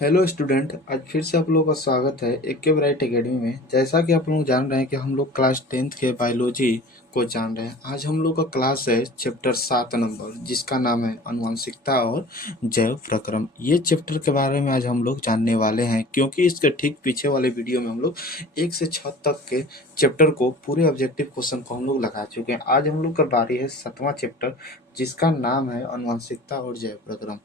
Hello student, आज फिर से आप लोगों का स्वागत है एक ब्राइट एकेडमी में। जैसा कि आप लोग जान रहे हैं कि हम लोग क्लास 10th के बायोलॉजी को जान रहे हैं। आज हम लोग का क्लास है चैप्टर 7 नंबर, जिसका नाम है आनुवंशिकता और जैव प्रक्रम। ये चैप्टर के बारे में आज हम लोग जानने वाले हैं, क्योंकि इसके ठीक पीछे वाले वीडियो में हम लोग 1 से 6 तक के चैप्टर को पूरे ऑब्जेक्टिव क्वेश्चन को हम लोग लगा चुके हैं। आज हम लोग का बारी है 7वां चैप्टर, जिसका नाम है आनुवंशिकता और जैव प्रक्रम।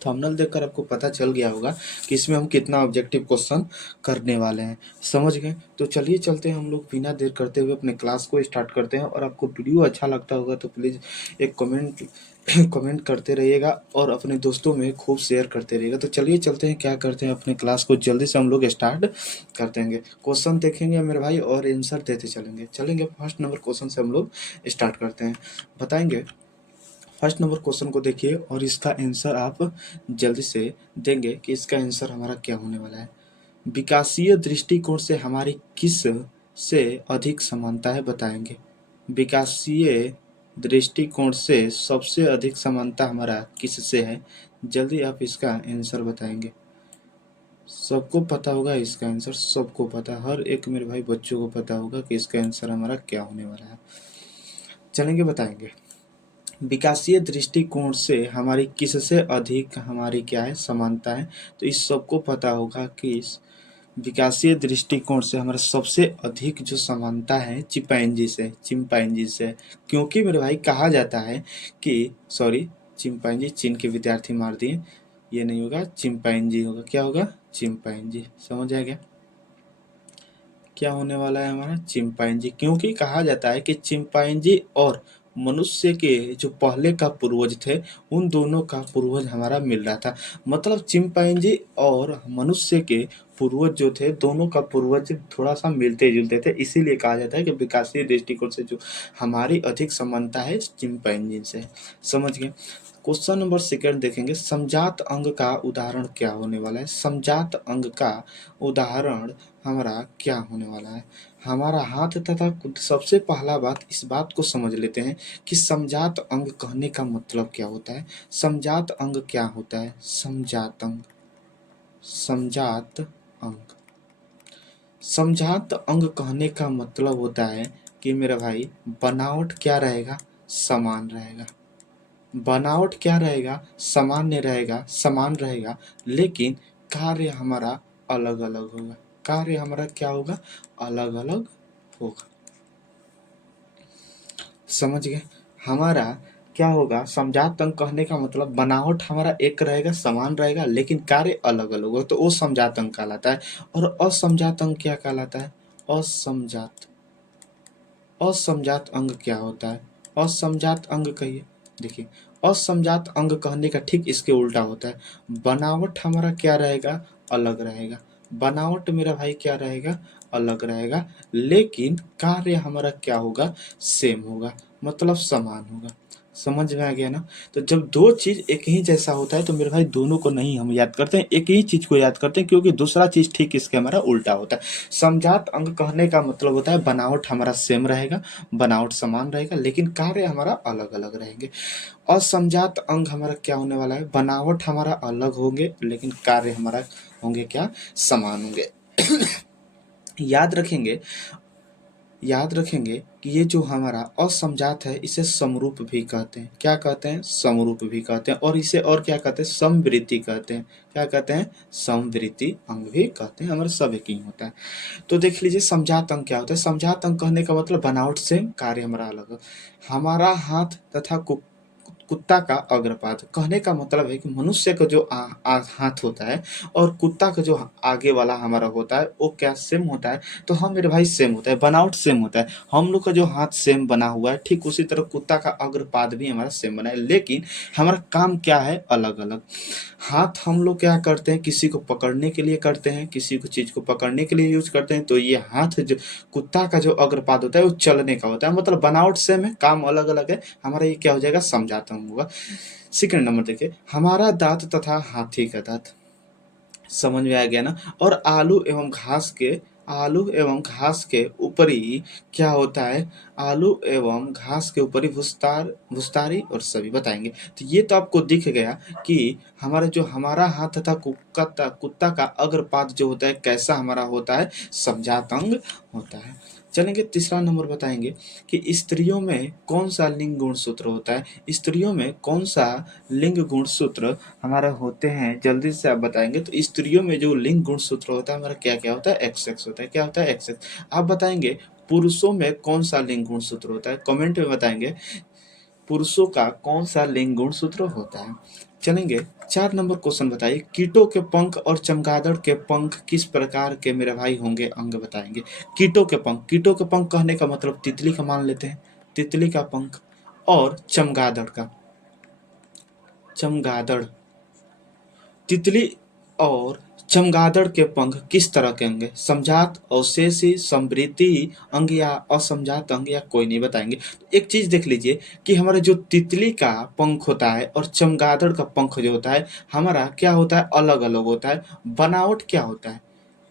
थंबनेल देखकर आपको पता चल गया होगा कि इसमें हम कितना ऑब्जेक्टिव क्वेश्चन करने वाले हैं। समझ गए? तो चलिए चलते हैं, हम लोग बिना देर करते हुए अपने क्लास को स्टार्ट करते हैं। और आपको वीडियो अच्छा लगता होगा तो प्लीज़ एक कमेंट कमेंट करते रहिएगा और अपने दोस्तों में खूब शेयर करते रहिएगा। तो चलिए चलते हैं, क्या करते हैं, अपने क्लास को जल्दी से हम लोग स्टार्ट कर देंगे। क्वेश्चन देखेंगे मेरे भाई और आंसर देते चलेंगे। फर्स्ट नंबर क्वेश्चन से हम लोग स्टार्ट करते हैं। बताएंगे फर्स्ट नंबर क्वेश्चन को देखिए और इसका आंसर आप जल्दी से देंगे कि इसका आंसर हमारा क्या होने वाला है। विकासीय दृष्टिकोण से हमारी किस से अधिक समानता है, बताएंगे। विकासीय दृष्टिकोण से सबसे अधिक समानता हमारा किससे है? जल्दी आप इसका आंसर बताएंगे। सबको पता होगा इसका आंसर, सबको पता, हर एक मेरे भाई बच्चों को पता होगा कि इसका आंसर हमारा क्या होने वाला है। चलेंगे, बताएंगे। विकासीय दृष्टिकोण से हमारी किससे अधिक हमारी क्या है, समानता है। तो इस सबको पता होगा कि इस विकासीय दृष्टिकोण से हमारा सबसे अधिक जो समानता है चिंपैंजी से। क्योंकि मेरे भाई कहा जाता है कि सॉरी, चिंपैंजी, चीन के विद्यार्थी मार दिए, ये नहीं होगा, चिंपैंजी होगा। क्या होगा? चिंपैंजी। समझ आ गया क्या होने वाला है हमारा? चिंपैंजी। क्योंकि कहा जाता है कि चिंपैंजी और मनुष्य के जो पहले का पूर्वज थे, उन दोनों का पूर्वज हमारा मिल रहा था। मतलब चिंपैंजी और मनुष्य के पूर्वज जो थे, दोनों का पूर्वज थोड़ा सा मिलते जुलते थे। इसीलिए कहा जाता है कि विकासीय दृष्टिकोण से जो हमारी अधिक समानता है चिंपैंजी से। समझ गए? क्वेश्चन नंबर सेकंड देखेंगे। समजात अंग का उदाहरण क्या होने वाला है? समजात अंग का उदाहरण हमारा क्या होने वाला है? हमारा हाथ तथा सबसे पहला बात, इस बात को समझ लेते हैं कि समजात अंग कहने का मतलब क्या होता है। समजात अंग क्या होता है? समजात अंग, समजात अंग, समजात अंग कहने का मतलब होता है कि मेरा भाई बनावट क्या रहेगा? समान रहेगा। बनावट क्या रहेगा? सामान्य रहेगा, समान रहेगा, लेकिन कार्य हमारा अलग अलग होगा। कार्य हमारा क्या होगा? अलग अलग होगा। समझ गए? हमारा क्या होगा? समजात अंग कहने का मतलब बनावट हमारा एक रहेगा, समान रहेगा, लेकिन कार्य अलग अलग होगा, तो वो समजात अंग कहलाता है। और असमजात अंग क्या कहलाता है? असमजात। असमजात अंग क्या होता है? असमजात अंग कहिए। देखिए, असमजात अंग कहने का ठीक इसके उल्टा होता है। बनावट हमारा क्या रहेगा? अलग रहेगा। बनावट मेरा भाई क्या रहेगा? अलग रहेगा, लेकिन कार्य हमारा क्या होगा? सेम होगा, मतलब समान होगा। समझ में आ गया ना? तो जब दो चीज एक ही जैसा होता है तो मेरे भाई दोनों को नहीं हम याद करते हैं, एक ही चीज को याद करते हैं, क्योंकि दूसरा चीज ठीक इसके हमारा उल्टा होता है। समजात अंग कहने का मतलब होता है बनावट हमारा सेम रहेगा, बनावट समान रहेगा, लेकिन कार्य हमारा अलग अलग रहेंगे। असमजात अंग हमारा क्या होने वाला है? बनावट हमारा अलग होंगे, लेकिन कार्य हमारा होंगे क्या? समान होंगे। याद रखेंगे, याद रखेंगे कि ये जो हमारा असमजात है, इसे समरूप भी कहते हैं। क्या कहते हैं? समरूप भी कहते हैं। और इसे और क्या कहते हैं? समवृत्ति कहते हैं। क्या कहते हैं? समवृत्ति अंग भी कहते हैं। हमारा सब एक ही होता है। तो देख लीजिए, समजात अंग क्या होता है। समजात अंग कहने का मतलब बनावट से कार्य हमारा अलग है। हमारा हाथ तथा कुत्ता का अग्रपाद कहने का मतलब है कि मनुष्य का जो हाथ होता है और कुत्ता का जो आगे वाला हमारा होता है, वो क्या सेम होता है? तो हम मेरे भाई सेम होता है, बनावट सेम होता है। हम लोग का जो हाथ सेम बना हुआ है, ठीक उसी तरह कुत्ता का अग्रपाद भी हमारा सेम बना है, लेकिन हमारा काम क्या है? अलग अलग। हाथ हम लोग क्या करते हैं? किसी को पकड़ने के लिए करते हैं, किसी को चीज को पकड़ने के लिए यूज करते हैं। तो ये हाथ जो कुत्ता का जो अग्रपाद होता है, वो चलने का होता है, मतलब बनावट सेम है, काम अलग अलग है। हमारा ये क्या हो जाएगा? समझाता हूँ होगा। सेकंड नंबर देखिए, हमारा दांत तथा हाथी का दांत। समझ में आ गया ना? और आलू एवं घास के आलू एवं घास के ऊपरी क्या होता है? आलू एवं घास के ऊपरी भूस्तारी और सभी बताएंगे। तो ये तो आपको दिख गया कि हमारा हाथ तथा कुत्ता का अग्रपाद जो होता है कैसा हमारा होता है? समजात अंग होता है। चलेंगे तीसरा नंबर बताएंगे कि स्त्रियों में कौन सा लिंग गुणसूत्र होता है? स्त्रियों में कौन सा लिंग गुणसूत्र हमारा होते हैं? जल्दी से आप बताएंगे। तो स्त्रियों में जो लिंग गुणसूत्र होता है हमारा क्या क्या होता है? एक्स एक्स होता है। क्या होता है? X x. आप बताएंगे पुरुषों में कौन सा लिंग गुणसूत्र होता है? कमेंट में बताएंगे पुरुषों का कौन सा लिंग गुणसूत्र होता है। चलेंगे 4 नंबर क्वेश्चन बताइए। कीटों के पंख और चमगादड़ के पंख किस प्रकार के मेरे भाई होंगे? अंग बताएंगे। कीटों के पंख कहने का मतलब तितली का मान लेते हैं, तितली का पंख, और चमगादड़ तितली और चमगादड़ के पंख किस तरह के होंगे? समजात, अवशेषी, समवृद्धि अंग या असमजात अंग, या कोई नहीं बताएंगे। तो एक चीज देख लीजिए कि हमारा जो तितली का पंख होता है और चमगादड़ का पंख जो होता है हमारा क्या होता है? अलग अलग होता है। बनावट क्या होता है?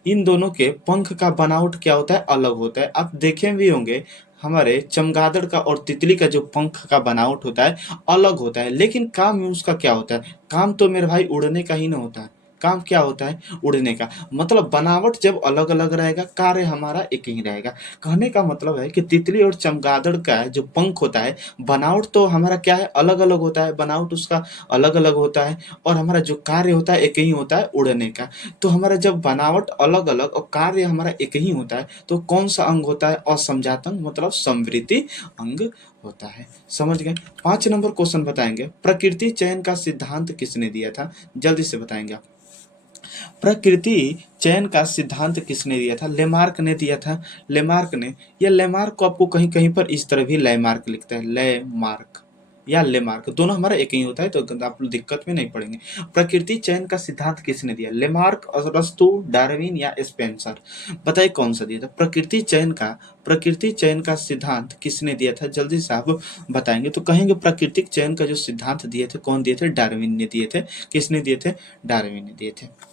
इन दोनों के पंख का बनावट क्या होता है? अलग होता है। आप देखे भी होंगे हमारे चमगादड़ का और तितली का जो पंख का बनावट होता है अलग होता है, लेकिन काम उसका क्या होता है? काम तो मेरे भाई उड़ने का ही ना होता है। काम क्या होता है? उड़ने का। मतलब बनावट जब अलग अलग रहेगा, कार्य हमारा एक ही रहेगा। कहने का मतलब है कि तितली और चमगादड़ का जो पंख होता है बनावट तो हमारा क्या है? अलग अलग होता है, बनावट उसका अलग अलग होता है, और हमारा जो कार्य होता है एक ही होता है, उड़ने का। तो हमारा जब बनावट अलग अलग और कार्य हमारा एक ही होता है तो कौन सा अंग होता है? असमजात अंग, मतलब समवृद्धि अंग होता है। समझ गए? 5 नंबर क्वेश्चन बताएंगे। प्रकृति चयन का सिद्धांत किसने दिया था? जल्दी से बताएंगे आप। प्रकृति चयन का सिद्धांत किसने दिया था? लेमार्क ने दिया था। लेमार्क ने, या लेमार्क को आपको कहीं कहीं पर इस तरह भी लेमार्क लिखता है, लेमार्क या लेमार्क, दोनों हमारा एक ही होता है, तो आप लोग दिक्कत में नहीं पड़ेंगे। प्रकृति चयन का सिद्धांत किसने दिया? लेमार्क, अरस्तु, डार्विन या स्पेंसर? बताइए कौन सा दिया था? प्रकृति चयन का सिद्धांत किसने दिया था? जल्दी से आप बताएंगे तो कहेंगे प्राकृतिक चयन का जो सिद्धांत दिए थे कौन दिए थे? डार्विन ने दिए थे। किसने दिए थे? डार्विन ने दिए थे।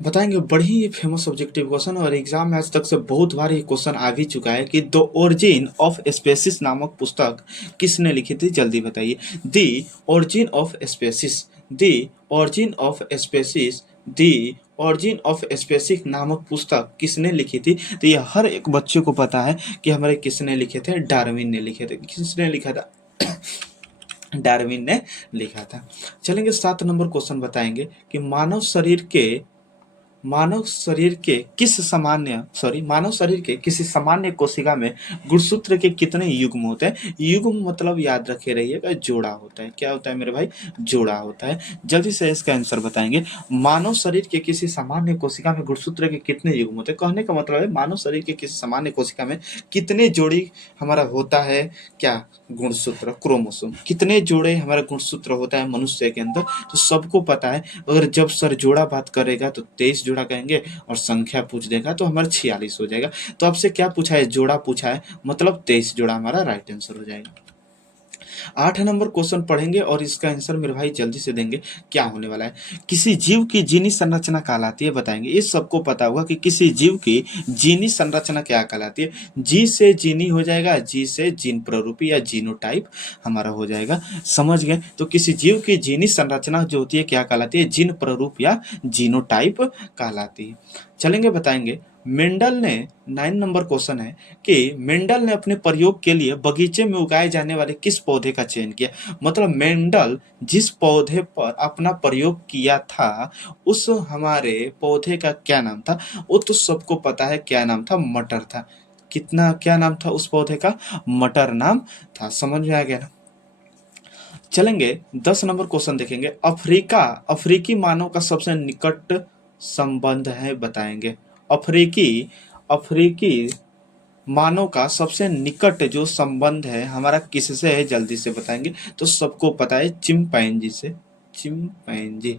बताएंगे। बड़ी ही फेमस ऑब्जेक्टिव क्वेश्चन, और एग्जाम में आज तक से बहुत बार ये क्वेश्चन आ भी चुका है कि द ओरिजिन ऑफ स्पेसिस नामक पुस्तक किसने लिखी थी? जल्दी बताइए। The origin of species, the origin of species, the origin of species नामक पुस्तक किसने लिखी थी? तो ये हर एक बच्चे को पता है कि हमारे किसने लिखे थे? डार्विन ने लिखे थे। किसने लिखा था? डार्विन ने लिखा था। चलेंगे 7 नंबर क्वेश्चन बताएंगे कि मानव शरीर के किसी सामान्य कोशिका में गुणसूत्र के कितने युग्म होते हैं? युग्म मतलब याद रखे रहिएगा, जोड़ा होता है। क्या होता है मेरे भाई? जोड़ा होता है। जल्दी से इसका आंसर बताएंगे। मानव शरीर के किसी सामान्य कोशिका में गुणसूत्र के कितने युग्म होते हैं? कहने का मतलब है मानव शरीर के किसी सामान्य कोशिका में कितने जोड़ी हमारा होता है? क्या? गुणसूत्र, क्रोमोसोम। कितने जोड़े हमारा गुणसूत्र होता है मनुष्य के अंदर? तो सबको पता है। अगर जब सर जोड़ा बात करेगा तो 23 जोड़ा कहेंगे, और संख्या पूछ देगा तो हमारा 46 हो जाएगा। तो आपसे क्या पूछा है? जोड़ा पूछा है, मतलब 23 जोड़ा हमारा राइट आंसर हो जाएगा। 8 नंबर क्वेश्चन पढ़ेंगे और इसका आंसर मेरे भाई जल्दी से देंगे। क्या होने वाला है? किसी जीव की जीनी संरचना कहलाती है? बताएंगे। ये सबको पता होगा कि किसी जीव की जीनी संरचना क्या कहलाती है। जी से जीनी हो जाएगा, जी से जीन प्ररूपी या जीनोटाइप हमारा हो जाएगा। समझ गए? तो किसी जीव की जीनी संरचना जो होती है क्या कहलाती है? जीन प्ररूप या जीनोटाइप कहलाती है। चलेंगे बताएंगे। मेंडल ने 9 नंबर क्वेश्चन है कि मेंडल ने अपने प्रयोग के लिए बगीचे में उगाए जाने वाले किस पौधे का चयन किया? मतलब मेंडल जिस पौधे पर अपना प्रयोग किया था उस हमारे पौधे का क्या नाम था? वो तो सबको पता है। क्या नाम था? मटर था। कितना क्या नाम था उस पौधे का? मटर नाम था। समझ में आ गया ना? चलेंगे 10 नंबर क्वेश्चन देखेंगे। अफ्रीकी मानव का सबसे निकट संबंध है? बताएंगे। अफ्रीकी अफ्रीकी मानव का सबसे निकट जो संबंध है हमारा किससे है? जल्दी से बताएंगे। तो सबको पता है चिंपैंजी से। चिंपैंजी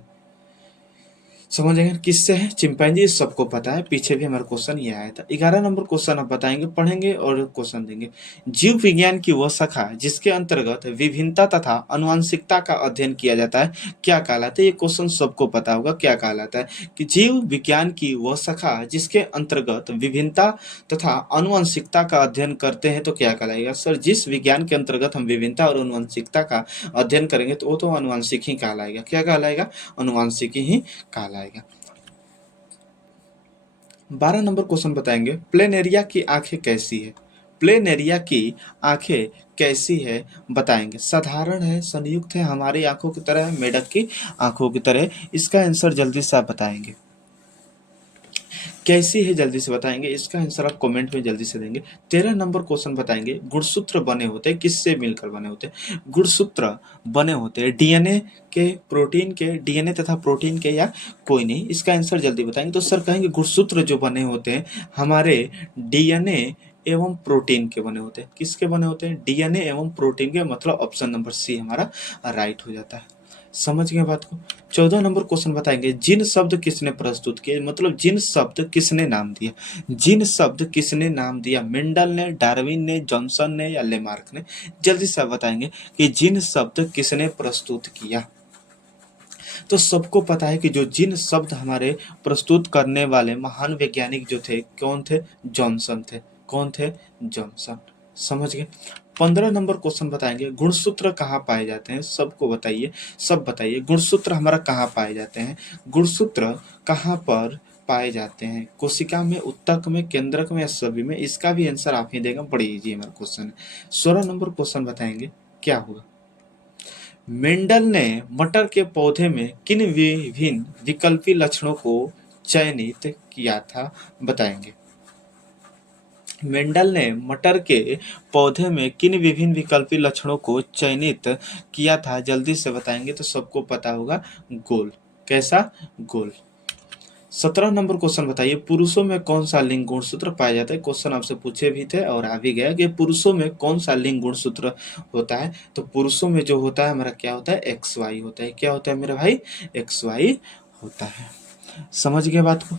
समझ गए किससे है? चिंपैंजी, सबको पता है, पीछे भी हमारा क्वेश्चन ये आया था। 11 नंबर क्वेश्चन आप बताएंगे, पढ़ेंगे और क्वेश्चन देंगे। जीव विज्ञान की वह शाखा जिसके अंतर्गत विभिन्नता तथा अनुवांशिकता का अध्ययन किया जाता है क्या कहलाता है? ये क्वेश्चन सबको पता होगा, क्या कहलाता है कि जीव विज्ञान की वह शाखा जिसके अंतर्गत विभिन्नता तथा अनुवांशिकता का अध्ययन करते हैं तो क्या कहलाएगा? सर, जिस विज्ञान के अंतर्गत हम विभिन्नता और अनुवांशिकता का अध्ययन करेंगे तो वो तो अनुवांशिक ही कहलाएगा। क्या कहलाएगा? अनुवांशिक ही कहलाएगा। 12 नंबर क्वेश्चन बताएंगे, प्लेनेरिया की आंखें कैसी है? प्लेनेरिया की आंखें कैसी है बताएंगे। साधारण है, संयुक्त है, हमारी आंखों की तरह है, मेढक की आंखों की तरह। इसका आंसर जल्दी से आप बताएंगे, कैसी है जल्दी से बताएंगे। इसका आंसर आप कमेंट में जल्दी से देंगे। 13 नंबर क्वेश्चन बताएंगे, गुणसूत्र बने होते हैं, किससे मिलकर बने होते हैं? गुणसूत्र बने होते हैं डीएनए के, प्रोटीन के, डीएनए तथा प्रोटीन के, या कोई नहीं। इसका आंसर जल्दी बताएंगे। तो सर कहेंगे गुणसूत्र जो बने होते हैं हमारे डीएनए एवं प्रोटीन के बने होते हैं। किसके बने होते हैं? डीएनए एवं प्रोटीन के, मतलब ऑप्शन नंबर सी हमारा राइट हो जाता है। समझ गए बात को? 14 नंबर क्वेश्चन बताएंगे, जिन शब्द किसने प्रस्तुत किए? मतलब जिन शब्द किसने नाम दिया? जिन शब्द किसने नाम दिया? मेंडल ने, डार्विन ने, जॉनसन ने, या लेमार्क ने? जल्दी से बताएंगे कि जिन शब्द किसने प्रस्तुत किया। तो सबको पता है कि जो जिन शब्द हमारे प्रस्तुत करने वाले महान वैज्ञानिक जो थे, कौन थे? जॉनसन थे। कौन थे? जॉनसन। समझ गए? 15 नंबर क्वेश्चन बताएंगे, गुणसूत्र कहाँ पाए जाते हैं? सबको बताइए, सब बताइए, गुणसूत्र हमारा कहाँ पाए जाते हैं? गुणसूत्र कहाँ पर पाए जाते हैं? कोशिका में, उत्तक में, केंद्रक में, या सभी में? इसका भी आंसर आप ही देगा, बड़ी इजी हमारा क्वेश्चन है। 16 नंबर क्वेश्चन बताएंगे, क्या होगा? मेंडल ने मटर के पौधे में किन विभिन्न विकल्पी लक्षणों को चयनित किया था बताएंगे। मेंडल ने मटर के पौधे में किन विभिन्न विकल्पी लक्षणों को चयनित किया था? जल्दी से बताएंगे। तो सबको पता होगा, गोल। कैसा? गोल। 17 नंबर क्वेश्चन बताइए, पुरुषों में कौन सा लिंग गुणसूत्र पाया जाता है? क्वेश्चन आपसे पूछे भी थे और आ भी गया कि पुरुषों में कौन सा लिंग गुणसूत्र होता है? तो पुरुषों में जो होता है हमारा क्या होता है? एक्स वाई होता है। क्या होता है मेरे भाई? एक्स वाई होता है। समझ गए बात को?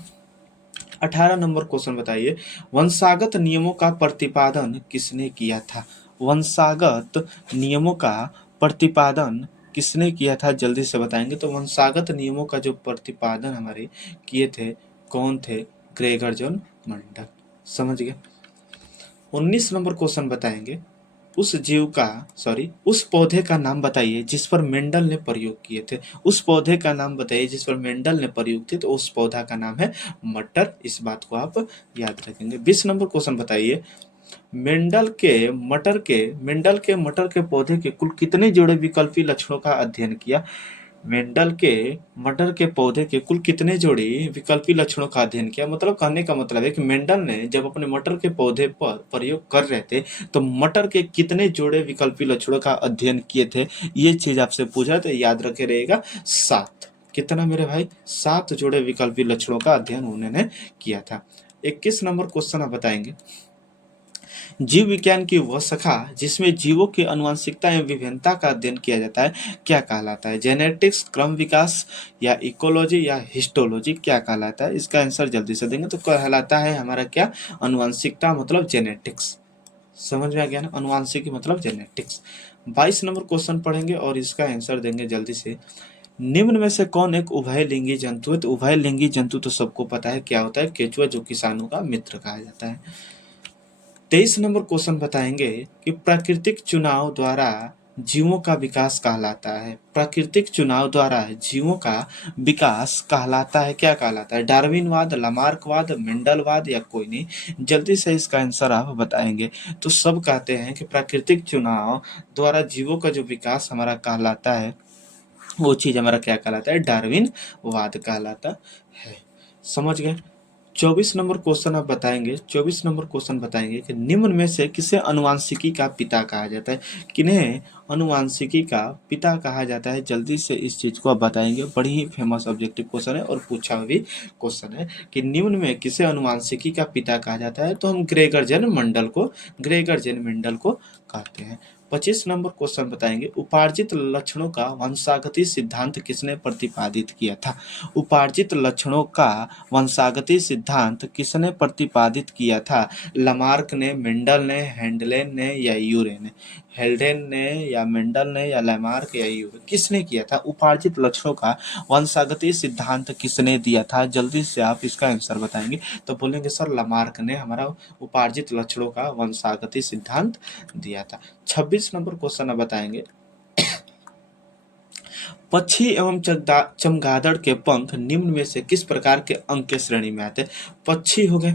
18 नंबर क्वेश्चन बताइए, वंशागत नियमों का प्रतिपादन किसने किया था? वंशागत नियमों का प्रतिपादन किसने किया था? जल्दी से बताएंगे। तो वंशागत नियमों का जो प्रतिपादन हमारे किए थे, कौन थे? ग्रेगर जॉन मंडल। समझ गए? 19 नंबर क्वेश्चन बताएंगे, उस जीव का, सॉरी, उस पौधे का नाम बताइए जिस पर मेंडल ने प्रयोग किए थे। उस पौधे का नाम बताइए जिस पर मेंडल ने प्रयोग किए, तो उस पौधा का नाम है मटर। इस बात को आप याद रखेंगे। 20 नंबर क्वेश्चन बताइए, मेंडल के मटर के पौधे के कुल कितने जोड़े विकल्पी लक्षणों का अध्ययन किया? मेंडल के मटर के पौधे के कुल कितने जोड़ी विकल्पी लक्षणों का अध्ययन किया? मतलब कहने का मतलब है कि मेंडल ने जब अपने मटर के पौधे पर प्रयोग कर रहे थे तो मटर के कितने जोड़े विकल्पी लक्षणों का अध्ययन किए थे? ये चीज आपसे पूछा तो याद रखे रहेगा, 7। कितना मेरे भाई? 7 जोड़े विकल्पी लक्षणों का अध्ययन उन्होंने किया था। 21 नंबर क्वेश्चन आप बताएंगे, जीव विज्ञान की वह शाखा जिसमें जीवों की आनुवंशिकता एवं विभिन्नता का अध्ययन किया जाता है क्या कहलाता है? जेनेटिक्स, क्रम विकास, या इकोलॉजी, या हिस्टोलॉजी? क्या कहलाता है? इसका आंसर जल्दी से देंगे। तो कहलाता है हमारा क्या? आनुवंशिकता, मतलब जेनेटिक्स। समझ में आ गया ना? आनुवंशिकी मतलब जेनेटिक्स। 22 नंबर क्वेश्चन पढ़ेंगे और इसका आंसर देंगे जल्दी से। निम्न में से कौन एक उभयलिंगी जंतु है? तो उभयलिंगी जंतु तो सबको पता है क्या होता है, केचुआ, जो किसानों का मित्र कहा जाता है। 23 नंबर क्वेश्चन बताएंगे कि प्राकृतिक चुनाव द्वारा जीवों का विकास कहलाता है। प्राकृतिक चुनाव द्वारा जीवों का विकास कहलाता है, क्या कहलाता है? डार्विनवाद, लामार्कवाद, मेंडलवाद, या कोई नहीं? जल्दी से इसका आंसर आप बताएंगे। तो सब कहते हैं कि प्राकृतिक चुनाव द्वारा जीवों का जो विकास हमारा कहलाता है, वो चीज हमारा क्या कहलाता है? डार्विनवाद कहलाता है। समझ गए? 24 नंबर क्वेश्चन आप बताएंगे। 24 नंबर क्वेश्चन बताएंगे कि निम्न में से किसे अनुवांशिकी का पिता कहा जाता है? किन्हें अनुवांशिकी का पिता कहा जाता है? जल्दी से इस चीज को आप बताएंगे। बड़ी ही फेमस ऑब्जेक्टिव क्वेश्चन है और पूछा भी क्वेश्चन है कि निम्न में किसे अनुवांशिकी का पिता कहा जाता है? तो हम ग्रेगर जेन मेंडल को कहते हैं। 25 नंबर क्वेश्चन बताएंगे, उपार्जित लक्षणों का वंशागति सिद्धांत किसने प्रतिपादित किया था? उपार्जित लक्षणों का वंशागति सिद्धांत किसने प्रतिपादित किया था? लमार्क ने, मेंडल ने, हैंडलेन ने या यूरे ने? हेल्डेन ने या मेंडल ने या लैमार्क या यूरे, किसने किया था? उपार्जित लक्षणों का वंशागति सिद्धांत किसने दिया था? जल्दी से आप इसका आंसर बताएंगे तो बोलेंगे सर लमार्क ने हमारा उपार्जित लक्षणों का वंशागति सिद्धांत दिया था। 26 नंबर क्वेश्चन अब बताएंगे, पक्षी एवं चमगादड़ के पंख निम्न में से किस प्रकार के अंक के श्रेणी में आते हैं? पक्षी हो गए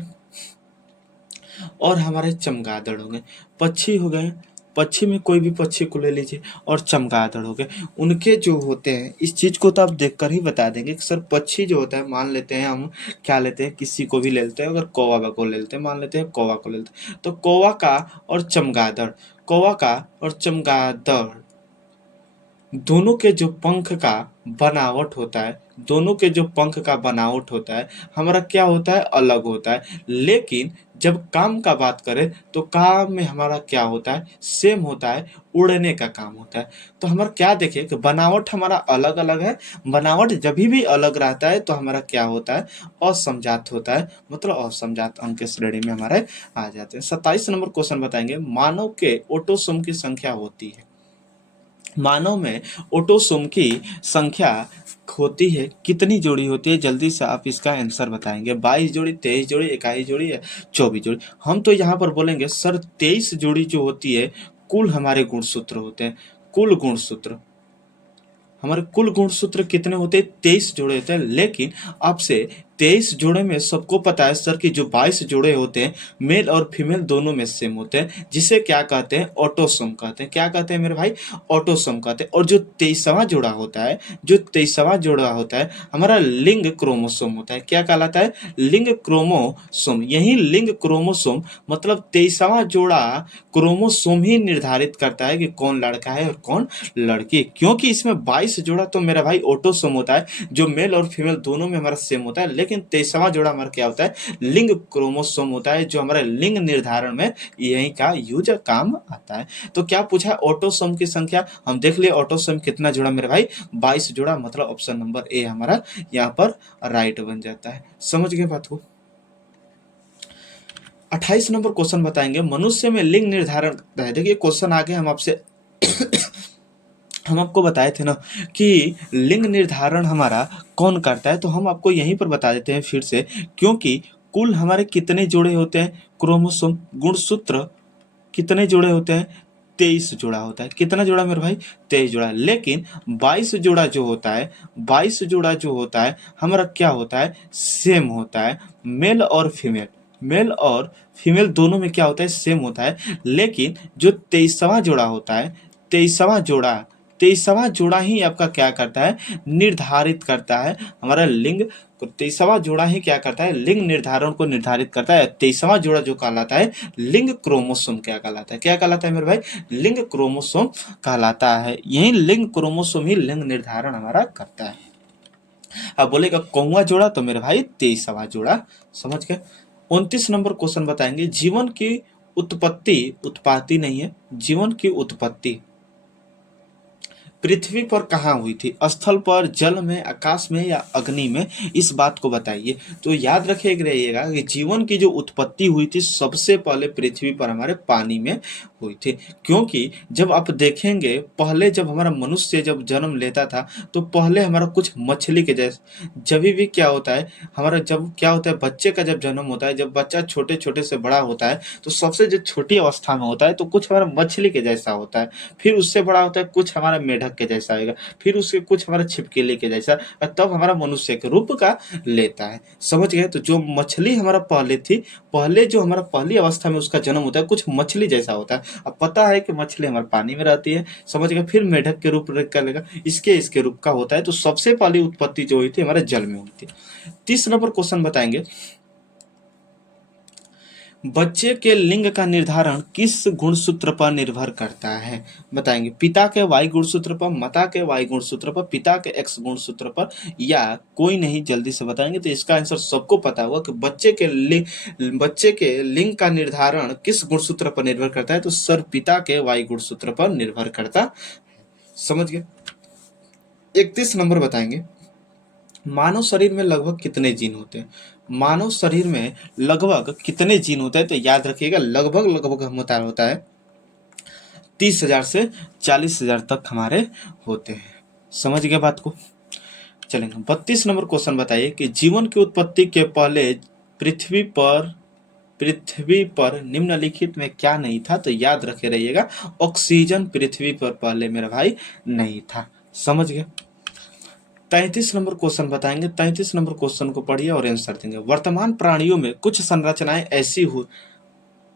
और हमारे चमगादड़ हो गए। पक्षी हो गए, पक्षी में कोई भी पक्षी को ले लीजिए, और चमगादड़ हो गए। उनके जो होते हैं, इस चीज को तो आप देखकर ही बता देंगे कि सर पक्षी जो होता है, मान लेते हैं हम क्या लेते हैं, किसी को भी ले लेते हैं, अगर कौवा को ले लेते हैं, मान लेते हैं कौवा को ले लेते हैं, तो कौवा का और चमगादड़, कौवा का और चमगादड़ दोनों के जो पंख का बनावट होता है, दोनों के जो पंख का बनावट होता है हमारा क्या होता है, अलग होता है। लेकिन जब काम का बात करें तो काम में हमारा क्या होता है, सेम होता है, उड़ने का काम होता है। तो हमारा क्या देखिए कि बनावट हमारा अलग अलग है। बनावट जब भी अलग रहता है तो हमारा क्या होता है, असमजात होता है, मतलब असमजात अंक के श्रेणी में हमारे आ जाते हैं। 27 नंबर क्वेश्चन बताएंगे, मानव के ऑटोसोम की संख्या होती है, मानव में ऑटोसोम की संख्या होती है, कितनी जोड़ी होती है? जल्दी से आप इसका आंसर बताएंगे। 22 जोड़ी, 23 जोड़ी, 21 जोड़ी या 24 जोड़ी? हम तो यहाँ पर बोलेंगे सर 23 जोड़ी जो होती है, कुल हमारे गुणसूत्र होते हैं, कुल गुणसूत्र हमारे कुल गुणसूत्र कितने होते हैं? 23 जोड़े होते हैं। लेकिन आपसे 23 जोड़े में सबको पता है सर कि जो 22 जोड़े होते हैं मेल और फीमेल दोनों में सेम होते हैं, जिसे क्या कहते हैं, ऑटोसोम कहते हैं। क्या कहते हैं मेरे भाई? ऑटोसोम कहते हैं। और जो 23वां जोड़ा होता है, जो 23वां जोड़ा होता है हमारा लिंग क्रोमोसोम होता है। क्या कहलाता है? लिंग क्रोमोसोम। यही लिंग क्रोमोसोम मतलब 23वां जोड़ा क्रोमोसोम ही निर्धारित करता है कि कौन लड़का है और कौन लड़की, क्योंकि इसमें 22 जोड़ा तो मेरा भाई ऑटोसोम होता है जो मेल और फीमेल दोनों में हमारा सेम होता है। लेकिन 23वां जोड़ा हमारा क्या होता है, लिंग क्रोमोसोम होता है, जो हमारे लिंग निर्धारण में यही का यूज काम आता है। तो क्या पूछा है, ऑटोसोम की संख्या। हम देख लिए ऑटोसोम कितना जोड़ा मेरे भाई, 22 जोड़ा, मतलब ऑप्शन नंबर ए हमारा यहाँ पर राइट बन जाता है। समझ गए बात को? 28 नंबर क्वेश्चन बताएंगे, मनुष्य में लिंग निर्धारण करता है। देखिए क्वेश्चन आगे हम आपसे हम आपको बताए थे ना कि लिंग निर्धारण हमारा कौन करता है, तो हम आपको यहीं पर बता देते हैं फिर से, क्योंकि कुल हमारे कितने जोड़े होते हैं, क्रोमोसोम गुणसूत्र कितने जोड़े होते हैं, 23 जोड़ा होता है। कितना जोड़ा मेरे भाई? 23 जोड़ा। लेकिन 22 जोड़ा जो होता है, 22 जोड़ा जो होता है हमारा क्या होता है, सेम होता है। मेल और फीमेल, मेल और फीमेल दोनों में क्या होता है, सेम होता है। लेकिन जो 23वां जोड़ा होता है, 23वां जोड़ा, 23वां जोड़ा ही आपका क्या करता है, निर्धारित करता है हमारा लिंग। 23वां जोड़ा ही क्या करता है, लिंग निर्धारण को निर्धारित करता है। 23वां जोड़ा जो कहलाता है लिंग क्रोमोसोम, क्या कहलाता है, क्या कहलाता है मेरे भाई, लिंग क्रोमोसोम कहलाता है। यही लिंग क्रोमोसोम ही लिंग निर्धारण हमारा करता है। अब बोलेगा कौवा जोड़ा, तो मेरे भाई 23वां जोड़ा। समझ गए? 29 नंबर क्वेश्चन बताएंगे, जीवन की उत्पत्ति, उत्पत्ति नहीं है, जीवन की उत्पत्ति पृथ्वी पर कहाँ हुई थी? स्थल पर, जल में, आकाश में या अग्नि में? इस बात को बताइए। तो याद रखिएगा कि जीवन की जो उत्पत्ति हुई थी सबसे पहले पृथ्वी पर हमारे पानी में हुई थी। क्योंकि जब आप देखेंगे पहले जब हमारा मनुष्य जब जन्म लेता था तो पहले हमारा कुछ मछली के जैसे, जब भी क्या होता है हमारा, जब क्या होता है बच्चे का जब जन्म होता है, जब बच्चा छोटे छोटे से बड़ा होता है तो सबसे जो छोटी अवस्था में होता है तो कुछ हमारा मछली के जैसा होता है। फिर उससे बड़ा होता है कुछ हमारा मेढक के जैसा आएगा, फिर उसके कुछ हमारा छिपकली के जैसा, और तब हमारा मनुष्य के रूप का लेता है। समझ गए? तो जो मछली हमारा पहले थी, पहले जो हमारा पहली अवस्था में उसका जन्म होता है कुछ मछली जैसा होता है। अब पता है कि मछली हमारे पानी में रहती है, समझ गए? फिर मेढक के रूप कर लेगा, इसके रूप का होता है। तो सबसे पहली उत्पत्ति जो हुई थी हमारे जल में हुई थी। 30 नंबर क्वेश्चन बताएंगे, बच्चे के लिंग का निर्धारण किस गुणसूत्र पर निर्भर करता है? बताएंगे। पिता के वाई गुणसूत्र पर, माता के वाई गुणसूत्र पर, पिता के एक्स गुणसूत्र पर, या कोई नहीं? जल्दी से बताएंगे। तो इसका आंसर सबको पता होगा कि बच्चे के लिंग का निर्धारण किस गुणसूत्र पर निर्भर करता है? तो सर पिता के वाई गुणसूत्र पर निर्भर करता। समझ गए? 31 नंबर बताएंगे। मानव शरीर में लगभग कितने जीन होते हैं? मानव शरीर में लगभग कितने जीन होते हैं? तो याद रखिएगा, लगभग हम होता है 30,000 से 40,000 तक हमारे होते हैं। समझ गए बात को? चलेंगे 32 नंबर क्वेश्चन बताइए कि जीवन की उत्पत्ति के पहले पृथ्वी पर निम्नलिखित में क्या नहीं था? तो याद रखे रहिएगा, ऑक्सीजन पृथ्वी पर पहले मेरा भाई नहीं था। समझ गए? 33 नंबर क्वेश्चन बताएंगे। 33 नंबर क्वेश्चन को पढ़िए और आंसर देंगे। वर्तमान प्राणियों में कुछ संरचनाएं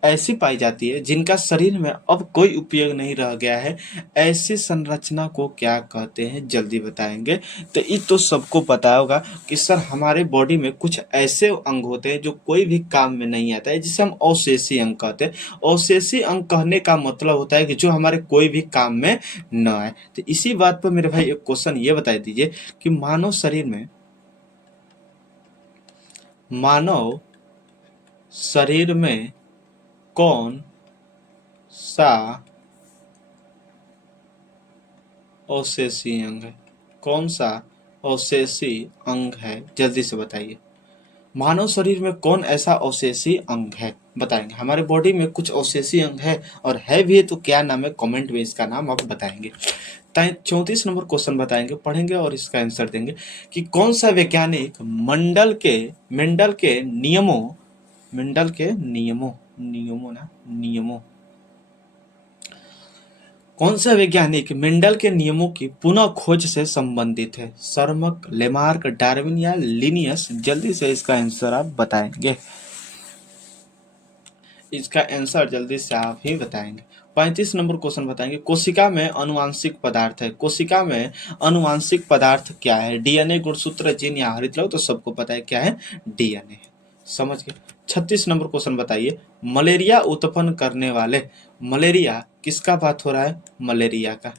ऐसी पाई जाती है जिनका शरीर में अब कोई उपयोग नहीं रह गया है। ऐसी संरचना को क्या कहते हैं? जल्दी बताएंगे। तो ये तो सबको पता होगा कि सर हमारे बॉडी में कुछ ऐसे अंग होते हैं जो कोई भी काम में नहीं आता है, जिसे हम अवशेषी अंग कहते हैं। अवशेषी अंग कहने का मतलब होता है कि जो हमारे कोई भी काम में न आए। तो इसी बात पर मेरे भाई एक क्वेश्चन ये बता दीजिए कि मानव शरीर में कौन सा अवशेषी अंग है? कौन सा अवशेषी अंग है? जल्दी से बताइए। मानव शरीर में कौन ऐसा अवशेषी अंग है? बताएंगे। हमारे बॉडी में कुछ अवशेषी अंग है, और है भी तो क्या नाम है? कमेंट में इसका नाम आप बताएंगे। 34 नंबर क्वेश्चन बताएंगे, पढ़ेंगे और इसका आंसर देंगे कि कौन सा वैज्ञानिक कौन सा वैज्ञानिक मेंडल के नियमों की पुनः खोज से संबंधित है? सरमक, लेमार्क, डार्विन या लिनियस? जल्दी से इसका आंसर आप बताएंगे। इसका आंसर जल्दी से आप ही बताएंगे। 35 नंबर क्वेश्चन बताएंगे। कोशिका में अनुवांशिक पदार्थ है। कोशिका में अनुवांशिक पदार्थ क्या है? डीएनए, गुणसूत्र, जीन या हरित लवण? तो सबको पता है क्या है? डीएनए। समझ गए? 36 नंबर क्वेश्चन बताइए। मलेरिया उत्पन्न करने वाले, मलेरिया किसका बात हो रहा है? मलेरिया का।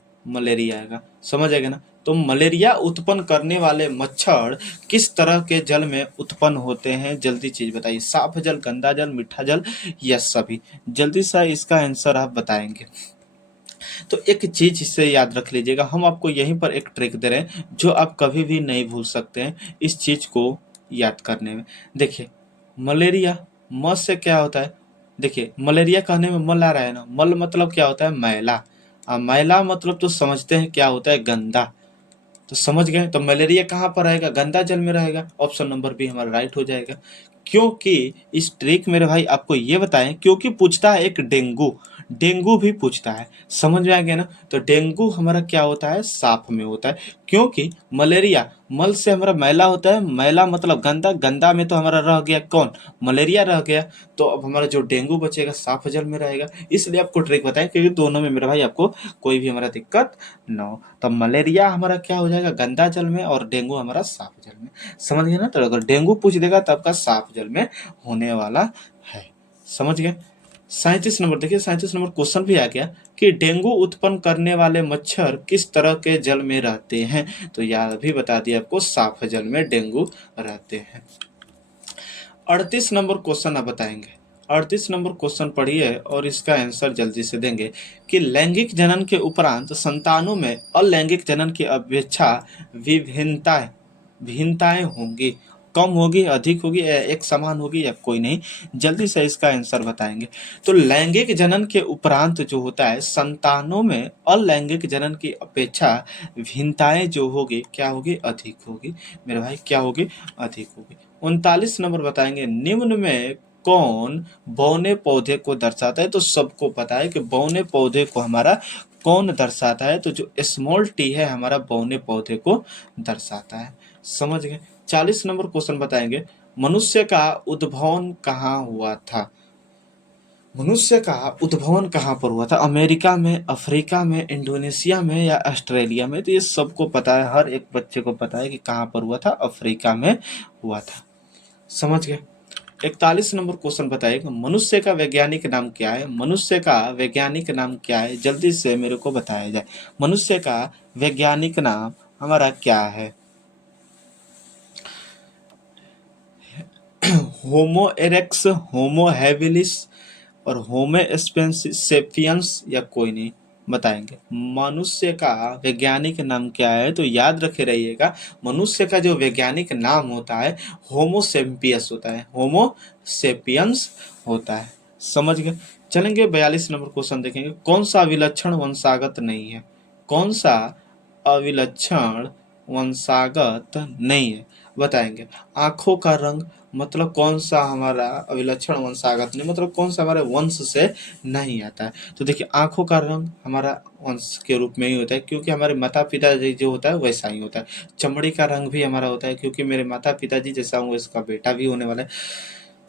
समझ आएगा ना? तो मलेरिया उत्पन्न करने वाले मच्छर किस तरह के जल में उत्पन्न होते हैं? जल्दी चीज बताइए। साफ जल, गंदा जल, मीठा जल या सभी? जल्दी से इसका आंसर आप बताएंगे। तो एक चीज इससे याद रख लीजिएगा, हम आपको यहीं पर एक ट्रिक दे रहे हैं जो आप कभी भी नहीं भूल सकते हैं इस चीज को याद करने में। देखिए, मलेरिया, म से क्या होता है? देखिए, मलेरिया कहने में मल आ रहा है ना, मल मतलब क्या होता है? मैला। मैला मतलब तो समझते हैं क्या होता है? गंदा। तो समझ गए? तो मलेरिया कहाँ पर रहेगा? गंदा जल में रहेगा। ऑप्शन नंबर बी हमारा राइट हो जाएगा। क्योंकि इस ट्रिक मेरे भाई आपको ये बताएं, क्योंकि पूछता है एक डेंगू भी पूछता है। समझ में आ गया ना? तो डेंगू हमारा क्या होता है? साफ में होता है। क्योंकि मलेरिया, मल से हमारा मैला होता है, मैला मतलब गंदा, गंदा में तो हमारा रह गया कौन? मलेरिया रह गया। तो अब हमारा जो डेंगू बचेगा साफ जल में रहेगा। इसलिए आपको ट्रिक बताएं, क्योंकि दोनों में मेरे भाई आपको कोई भी हमारा दिक्कत ना हो। तो मलेरिया हमारा क्या हो जाएगा? गंदा जल में, और डेंगू हमारा साफ जल में। समझ गए ना? तो अगर डेंगू पूछ देगा तो आपका साफ जल में होने वाला है। समझ गए? 37 नंबर देखिए, 37 नंबर क्वेश्चन भी आ गया कि डेंगू उत्पन्न करने वाले मच्छर किस तरह के जल में रहते हैं? तो याद भी बता दिया आपको, साफ जल में डेंगू रहते हैं। 38 नंबर क्वेश्चन आप बताएंगे। 38 नंबर क्वेश्चन पढ़िए और इसका आंसर जल्दी से देंगे कि लैंगिक जनन के उपरांत संतानों में अलैंगिक जनन की अपेक्षा भिन्नताएं होंगी, कम होगी, अधिक होगी, या एक समान होगी, या कोई नहीं? जल्दी से इसका आंसर बताएंगे। तो लैंगिक जनन के उपरांत जो होता है, संतानों में अलैंगिक जनन की अपेक्षा भिन्नताएं जो होगी क्या होगी? अधिक होगी। मेरे भाई क्या होगी? अधिक होगी। 39 नंबर बताएंगे। निम्न में कौन बौने पौधे को दर्शाता है? तो सबको पता है कि बौने पौधे को हमारा कौन दर्शाता है? तो जो स्मॉल टी है हमारा बौने पौधे को दर्शाता है। समझ गए? 40 नंबर क्वेश्चन बताएंगे। मनुष्य का उद्भवन कहाँ हुआ था? मनुष्य का उद्भवन कहाँ पर हुआ था? अमेरिका में, अफ्रीका में, इंडोनेशिया में या ऑस्ट्रेलिया में? तो ये सबको पता है, हर एक बच्चे को पता है कि कहाँ पर हुआ था? अफ्रीका में हुआ था। समझ गए? 41 नंबर क्वेश्चन बताइएगा, मनुष्य का वैज्ञानिक नाम क्या है? मनुष्य का वैज्ञानिक नाम क्या है? जल्दी से मेरे को बताया जाए। मनुष्य का वैज्ञानिक नाम हमारा क्या है? होमो एरेक्स, होमो हैबिलिस और होमो सेपियंस या कोई नहीं बताएंगे। मनुष्य का वैज्ञानिक नाम क्या है? तो याद रखे रहिएगा, मनुष्य का जो वैज्ञानिक नाम होता है होमो सेपियंस होता है, होमो सेपियंस होता है। समझ गए? चलेंगे 42 नंबर क्वेश्चन देखेंगे, कौन सा अविलक्षण वंशागत नहीं है? कौन सा अविलक्षण वंशागत नहीं है? बताएंगे। आंखों का रंग, मतलब कौन सा हमारा अविलक्षण वंशागत नहीं, मतलब कौन सा हमारे वंश से नहीं आता है? तो देखिए, आंखों का रंग हमारा वंश के रूप में ही होता है, क्योंकि हमारे माता पिताजी जो होता है वैसा ही होता है। चमड़ी का रंग भी हमारा होता है, क्योंकि मेरे माता पिताजी जैसा हूँ इसका बेटा भी होने वाला है।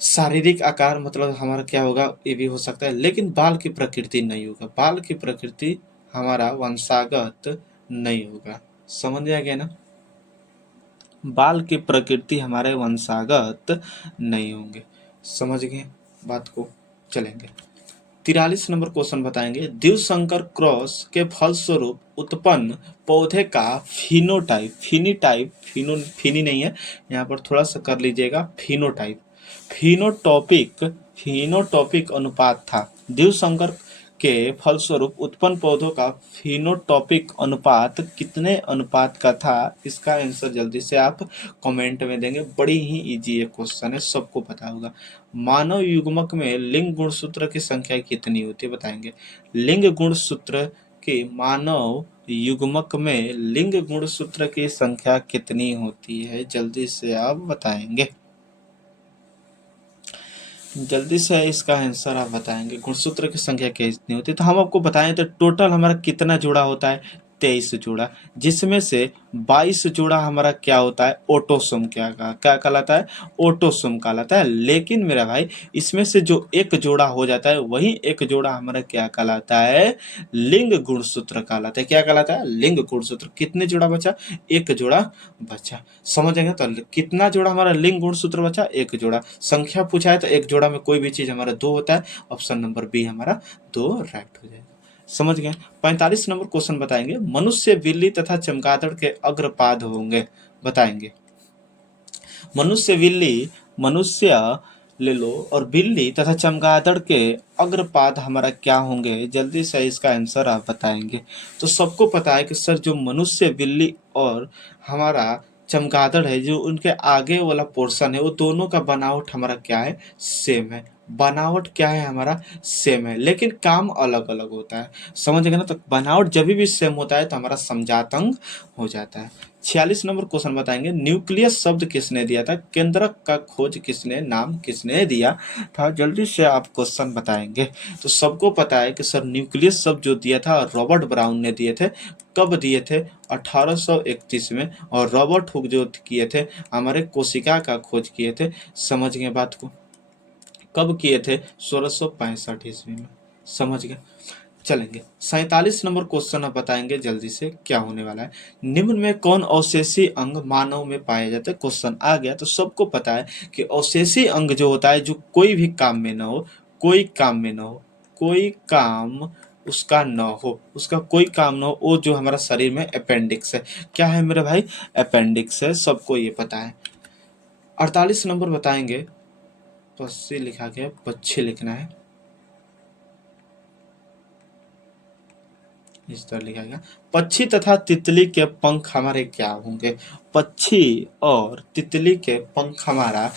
शारीरिक आकार मतलब हमारा क्या होगा, ये भी हो सकता है, लेकिन बाल की प्रकृति नहीं होगा। बाल की प्रकृति हमारा वंशागत नहीं होगा। समझ आ गया ना? बाल की प्रकृति हमारे वंशागत नहीं होंगे। समझ गए बात को? चलेंगे 43 नंबर क्वेश्चन बताएंगे, द्विसंकर क्रॉस के फलस्वरूप उत्पन्न पौधे का फिनोटाइप, फिनीटाइप, फिनी नहीं है यहाँ पर, थोड़ा सा कर लीजिएगा, फिनोटाइप, फिनोटॉपिक, फिनोटॉपिक अनुपात था। द्विसंकर के फलस्वरूप उत्पन्न पौधों का फिनोटॉपिक अनुपात कितने अनुपात का था? इसका आंसर जल्दी से आप कमेंट में देंगे। बड़ी ही इजी ये क्वेश्चन है, सबको पता होगा। मानव युग्मक में लिंग गुणसूत्र की संख्या कितनी होती है? बताएंगे। लिंग गुणसूत्र की, मानव युग्मक में लिंग गुणसूत्र की संख्या कितनी होती है? जल्दी से आप बताएंगे, जल्दी से इसका आंसर आप बताएंगे। गुणसूत्र की संख्या कितनी होती है? तो हम आपको बताएं तो टोटल हमारा कितना जोड़ा होता है? 23 जोड़ा, जिसमें से 22 जोड़ा हमारा क्या होता है? ऑटोसोम। क्या कहलाता है? ऑटोसोम कहलाता है। लेकिन मेरा भाई, इसमें से जो एक जोड़ा हो जाता है, वही एक जोड़ा हमारा क्या कहलाता है? लिंग गुणसूत्र कहलाता है। क्या कहलाता है? लिंग गुणसूत्र। कितने जोड़ा बचा? एक जोड़ा बचा। समझेंगे तो कितना जोड़ा हमारा लिंग गुणसूत्र बचा? एक जोड़ा। संख्या पूछा है तो एक जोड़ा में कोई भी चीज हमारा 2 होता है। ऑप्शन नंबर बी हमारा 2 राइट हो जाएगा। समझ गए? 45 नंबर क्वेश्चन बताएंगे, मनुष्य, बिल्ली तथा चमगादड़ के अग्रपाद होंगे। बताएंगे। मनुष्य, बिल्ली, मनुष्य ले लो, और बिल्ली तथा चमगादड़ के अग्रपाद हमारा क्या होंगे? जल्दी से इसका आंसर आप बताएंगे। तो सबको पता है कि सर जो मनुष्य, बिल्ली और हमारा चमगादड़ है, जो उनके आगे वाला पोर्शन है, वो दोनों का बनावट हमारा क्या है? सेम है। बनावट क्या है हमारा? सेम है, लेकिन काम अलग अलग होता है। समझ गए ना? तो बनावट जब भी सेम होता है तो हमारा समजातंग हो जाता है। 46 नंबर क्वेश्चन बताएंगे, न्यूक्लियस शब्द किसने दिया था? केंद्रक का खोज किसने, नाम किसने दिया था? जल्दी से आप क्वेश्चन बताएंगे। तो सबको पता है कि सर न्यूक्लियस शब्द जो दिया था रॉबर्ट ब्राउन ने दिए थे। कब दिए थे? 1831 में। और रॉबर्ट हुक जो किए थे, हमारे कोशिका का खोज किए थे। समझ गए बात को? कब किए थे? 1665 ईस्वी में। समझ गए? चलेंगे 47 नंबर क्वेश्चन आप बताएंगे जल्दी से, क्या होने वाला है। निम्न में कौन अवशेषी अंग मानव में पाया जाता है? क्वेश्चन आ गया। तो सबको पता है कि अवशेषी अंग जो होता है, जो कोई भी काम में न हो, कोई काम में न हो, कोई काम उसका न हो, उसका कोई काम न हो, वो जो हमारा शरीर में अपेंडिक्स है। क्या है मेरे भाई? अपेंडिक्स है, सबको ये पता है। 48 नंबर बताएंगे, पक्षी लिखा गया, पक्षी लिखना है, इस तरह लिखा गया। पक्षी तथा तितली के पंख हमारे क्या होंगे? पक्षी और तितली के पंख हमारा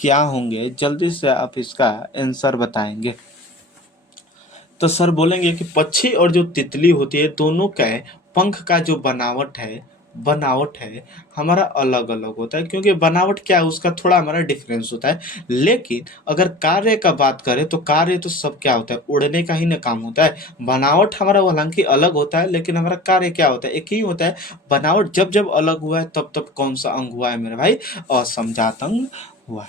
क्या होंगे? जल्दी से आप इसका आंसर बताएंगे। तो सर बोलेंगे कि पक्षी और जो तितली होती है, दोनों के पंख का जो बनावट है हमारा अलग अलग होता है। क्योंकि बनावट क्या है, उसका थोड़ा हमारा डिफरेंस होता है। लेकिन अगर कार्य का बात करें तो कार्य तो सब क्या होता है? उड़ने का ही ना काम होता है। बनावट हमारा हालांकि अलग होता है, लेकिन हमारा कार्य क्या होता है? एक ही होता है। बनावट जब जब अलग हुआ है, तब तब कौन सा अंग हुआ है मेरे भाई? असमजात अंग हुआ है।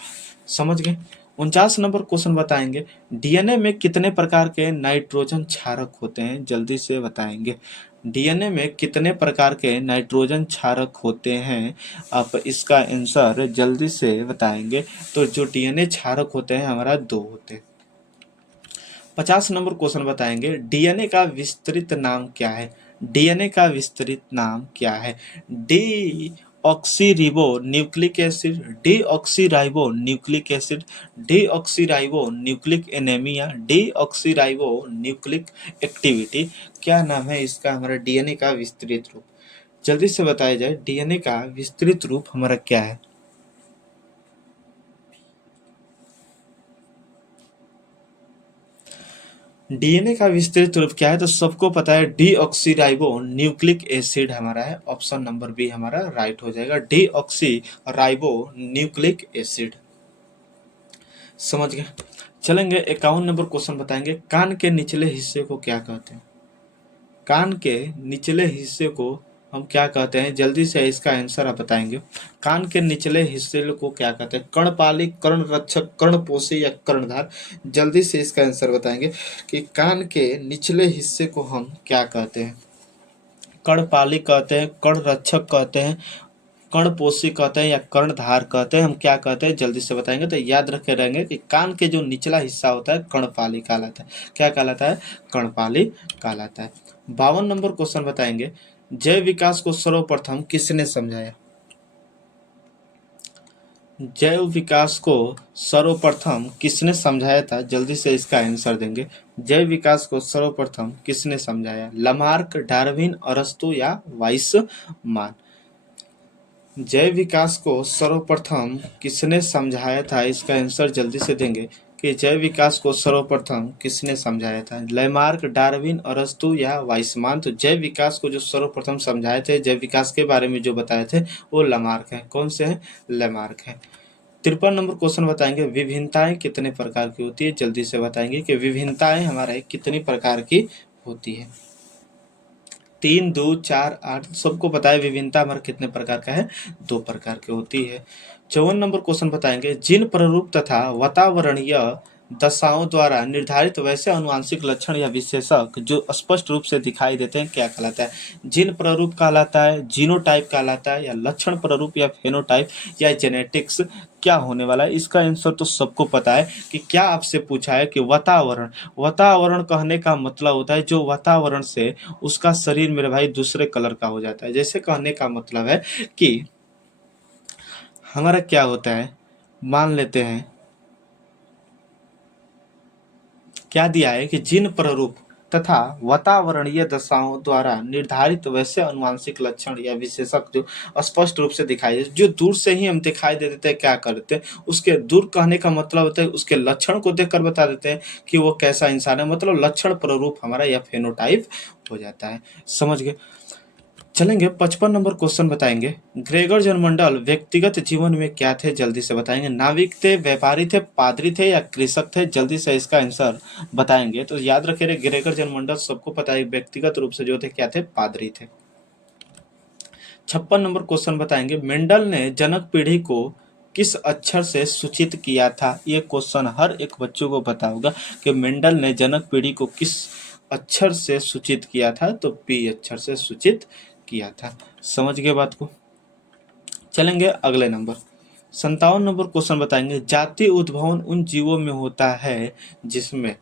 समझ गए? 49 नंबर क्वेश्चन बताएंगे, डीएनए में कितने प्रकार के नाइट्रोजन क्षारक होते हैं, जल्दी से बताएंगे। डीएनए में कितने प्रकार के नाइट्रोजन क्षारक होते हैं, आप इसका आंसर जल्दी से बताएंगे। तो जो डीएनए क्षारक होते हैं हमारा 2 होते हैं। 50 नंबर क्वेश्चन बताएंगे, डीएनए का विस्तृत नाम क्या है। डीएनए का विस्तृत नाम क्या है। Deoxyribonucleic acid, deoxyribonucleic acid, deoxyribonucleic anaemia, deoxyribonucleic activity. क्या नाम है इसका हमारा डीएनए का विस्तृत रूप, जल्दी से बताया जाए। डीएनए का विस्तृत रूप हमारा क्या है। डीएनए का विस्तृत रूप क्या है, तो सबको पता है डीऑक्सीराइबो न्यूक्लिक एसिड हमारा है। ऑप्शन नंबर बी हमारा राइट हो जाएगा, डीऑक्सीराइबो न्यूक्लिक एसिड। समझ गए। चलेंगे 51 नंबर क्वेश्चन बताएंगे, कान के निचले हिस्से को क्या कहते हैं। कान के निचले हिस्से को हम क्या कहते हैं, जल्दी से इसका आंसर आप बताएंगे। कान के निचले हिस्से को क्या कहते हैं, कर्णपाली, कर्णरक्षक, कर्णपोषी या कर्णधार। जल्दी से इसका आंसर बताएंगे कि कान के निचले हिस्से को हम क्या कहते हैं। कर्णपाली कहते हैं, कर्णरक्षक कहते हैं, कर्णपोषी कहते हैं या कर्णधार कहते हैं, हम क्या कहते हैं जल्दी से बताएंगे। तो याद रखे रहेंगे कि कान के जो निचला हिस्सा होता है कर्णपाली कहलाता है। क्या कहलाता है, कर्णपाली कहलाता है। 52 नंबर क्वेश्चन बताएंगे, जैव विकास को सर्वप्रथम किसने समझाया। जैव विकास को सर्वप्रथम किसने समझाया था, जल्दी से इसका आंसर देंगे। जैव विकास को सर्वप्रथम किसने समझाया, लामार्क, डार्विन, अरस्तु या वाइसमान। जैव विकास को सर्वप्रथम किसने समझाया था, इसका आंसर जल्दी से देंगे कि जैव विकास को सर्वप्रथम किसने समझाया था, लेमार्क, डार्विन, अरस्तु या वाइसमान। तो जैव विकास को जो सर्वप्रथम समझाए थे, जैव विकास के बारे में जो बताए थे वो लामार्क है। कौन से हैं, लेमार्क है। 53 नंबर क्वेश्चन बताएंगे, विभिन्नताएं कितने प्रकार की होती है, जल्दी से बताएंगे कि विभिन्नताएं हमारे कितनी प्रकार की होती है। 3, 2, 4, 8 सबको पता है विभिन्नता हमारा कितने प्रकार का है, 2 प्रकार की होती है। 54 नंबर क्वेश्चन बताएंगे, जिन प्रारूप तथा वातावरणीय दशाओं द्वारा निर्धारित वैसे आनुवंशिक लक्षण या विशेषक जो स्पष्ट रूप से दिखाई देते हैं क्या कहलाता है। जिन प्रारूप कहलाता है, जीनोटाइप कहलाता है, या लक्षण प्रारूप या फेनोटाइप या जेनेटिक्स क्या होने वाला है। इसका आंसर तो सबको पता है कि क्या आपसे पूछा है कि वातावरण। वातावरण कहने का मतलब होता है जो वातावरण से उसका शरीर मेरे भाई दूसरे कलर का हो जाता है। जैसे कहने का मतलब है कि हमारा क्या होता है, मान लेते हैं क्या दिया है कि जिन प्रारूप तथा वातावरणीय दशाओं द्वारा निर्धारित वैसे आनुवंशिक लक्षण या विशेषक जो स्पष्ट रूप से दिखाई दे, जो दूर से ही हम दिखाई दे देते हैं, क्या करते हैं उसके दूर कहने का मतलब होता है उसके लक्षण को देखकर बता देते हैं कि वो कैसा इंसान है, मतलब लक्षण प्रारूप हमारा या फेनोटाइप हो जाता है। समझ गए। चलेंगे 55 नंबर क्वेश्चन बताएंगे, ग्रेगर जनमंडल व्यक्तिगत जीवन में क्या थे, जल्दी से बताएंगे। नाविक थे, व्यापारी थे, पादरी थे या कृषक थे, जल्दी से इसका आंसर बताएंगे। तो याद रखिए ग्रेगर जनमंडल सबको पता है व्यक्तिगत रूप से जो थे क्या थे, पादरी थे। 56 नंबर क्वेश्चन बताएंगे, मेंडल ने जनक पीढ़ी को किस अक्षर से सूचित किया था। ये क्वेश्चन हर एक बच्चों को पता होगा कि मेंडल ने जनक पीढ़ी को किस अक्षर से सूचित किया था, तो पी अक्षर से सूचित किया था। समझ गए बात को। चलेंगे अगले नंबर 57 नंबर क्वेश्चन बताएंगे, जाति उद्भवन उन जीवों में होता है जिसमें